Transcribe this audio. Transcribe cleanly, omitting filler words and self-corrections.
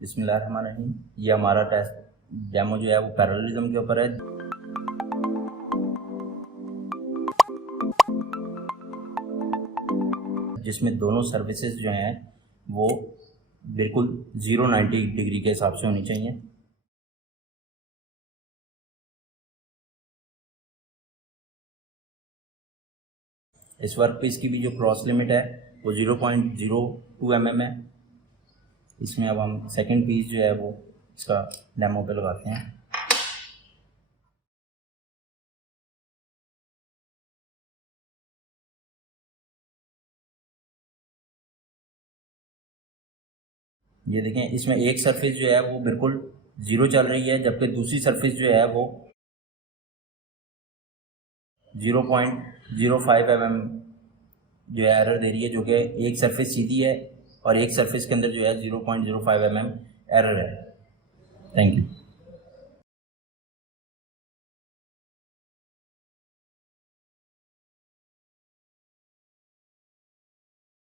बिस्मिल्लाहिर्रहमानिर्रहीम। ये हमारा टेस्ट डेमो जो है वो पैरेललिज्म के ऊपर है। जिसमें दोनों सर्विसेज जो हैं वो बिल्कुल 0-90 डिग्री के हिसाब से होनी चाहिए। इस वर्क पीस की भी जो क्रॉस लिमिट है वो 0.02 mm है। इसमें अब हम सेकंड पीस जो है वो इसका डेमो पे लगाते हैं। ये देखें, इसमें एक सरफेस जो है वो बिल्कुल 0 चल रही है, जबकि दूसरी सरफेस जो है वो 0.05 mm जो है एरर दे रही है, जो कि एक सरफेस सीधी है और एक सरफेस के अंदर जो है 0.05 mm एरर है। Thank you.